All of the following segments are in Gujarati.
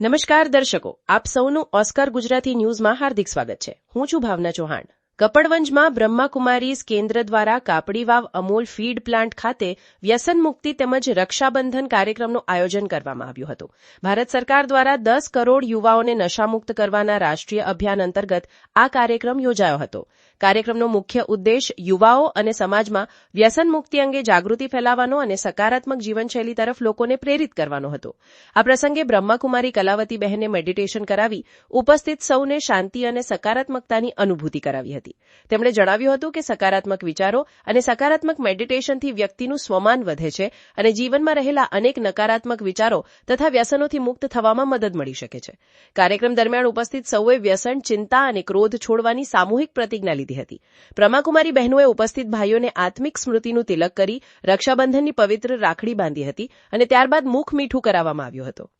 નમસ્કાર દર્શકો, આપ સૌનું ઓસ્કાર ગુજરાતી ન્યૂઝમાં હાર્દિક સ્વાગત છે. હું છું ભાવના ચૌહાણ. કપડવંજમાં બ્રહ્માકુમારીઝ કેન્દ્ર દ્વારા કાપડીવાવ અમૂલ ફીડ પ્લાન્ટ ખાતે વ્યસન મુક્તિ તેમજ રક્ષાબંધન કાર્યક્રમનું આયોજન કરવામાં આવ્યું હતું. ભારત સરકાર દ્વારા 10 કરોડ યુવાઓને નશામુક્ત કરવાના રાષ્ટ્રીય અભિયાન અંતર્ગત આ કાર્યક્રમ યોજાયો હતો. કાર્યક્રમનો મુખ્ય ઉદ્દેશ યુવાઓ અને સમાજમાં વ્યસન મુક્તિ અંગે જાગૃતિ ફેલાવવાનો અને સકારાત્મક જીવનશૈલી તરફ લોકોને પ્રેરિત કરવાનો હતો. આ પ્રસંગે બ્રહ્માકુમારી કલાવતી બહેને મેડિટેશન કરાવી ઉપસ્થિત સૌને શાંતિ અને સકારાત્મકતાની અનુભૂતિ કરાવી હતી. તેમણે જણાવ્યું હતું કે સકારાત્મક વિચારો અને સકારાત્મક મેડિટેશનથી વ્યક્તિનું સ્વમાન વધે છે અને જીવનમાં રહેલા અનેક નકારાત્મક વિચારો તથા વ્યસનોથી મુક્ત થવામાં મદદ મળી શકે છે. કાર્યક્રમ દરમિયાન ઉપસ્થિત સૌએ વ્યસન, ચિંતા અને ક્રોધ છોડવાની સામૂહિક પ્રતિજ્ઞા લીધી હતી. બ્રહ્માકુમારી બહેનોએ ઉપસ્થિત ભાઈઓને આત્મિક સ્મૃતિનું તિલક કરી રક્ષાબંધનની પવિત્ર રાખડી બાંધી હતી અને ત્યારબાદ મુખ મીઠું કરાવવામાં આવ્યું હતું.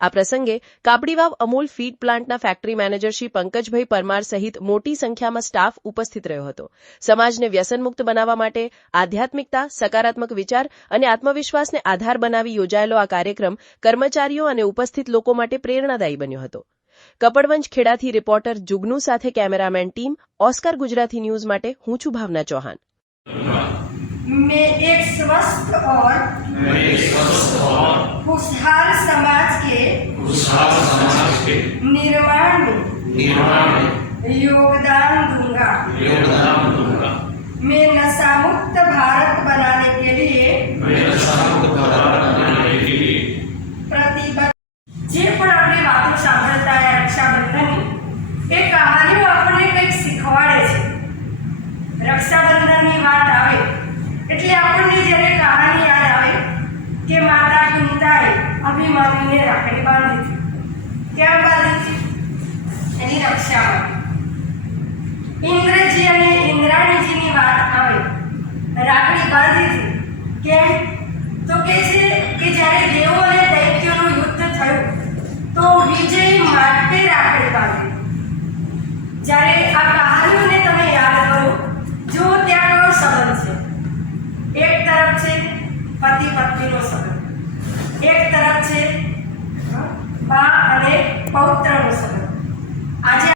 આ પ્રસંગે કાપડીવાવ અમૂલ ફીડ પ્લાન્ટના ફેક્ટરી મેનેજર શ્રી પંકજભાઈ પરમાર સહિત મોટી સંખ્યામાં સ્ટાફ ઉપસ્થિત રહ્યો હતો. સમાજને વ્યસનમુક્ત બનાવવા માટે આધ્યાત્મિકતા, સકારાત્મક વિચાર અને આત્મવિશ્વાસને આધાર બનાવી યોજાયેલો આ કાર્યક્રમ કર્મચારીઓ અને ઉપસ્થિત લોકો માટે પ્રેરણાદાયી બન્યો હતો. કપડવંજ ખેડાથી રિપોર્ટર જુગનુ સાથે cameraman team, Oscar Gujarati news માટે હું છું ભાવના ચૌહાણ. मैं एक स्वस्थ और खुशहाल समाज के निर्माण में योगदान दूंगा। मैं नशा मुक्त भारत बनाने के लिए प्रतिबद्ध। જે પણ આપણે વાતો સાંભળતા રહ્યા રક્ષાબંધનની, એ કહાનીઓ આપણને કંઈક શીખવાડે છે. રક્ષાબંધનની વાત આવે એટલે આપણને જ્યારે કહાની યાદ આવે કે માતા કુંતાએ અભિમન્યુને રાખડી બાંધી હતી. ક્યાં બાંધી હતી? એની રક્ષા માટે. ઇન્દ્રજી અને ઇન્દ્રાણીજીની વાત આવે, રાખડી બાંધી હતી. કેમ? તો કે છે કે જ્યારે દેવો અને દૈત્યોનું યુદ્ધ થયું તો વિજય માટે રાખડી બાંધી. જ્યારે આ કહાનીઓને તમે યાદ કરો, જો ત્યાં કયો સંબંધ છે? એક તરફ છે પતિ પત્નીનો સંબંધ, એક તરફ છે બા અને પૌત્રનો સંબંધ. આજે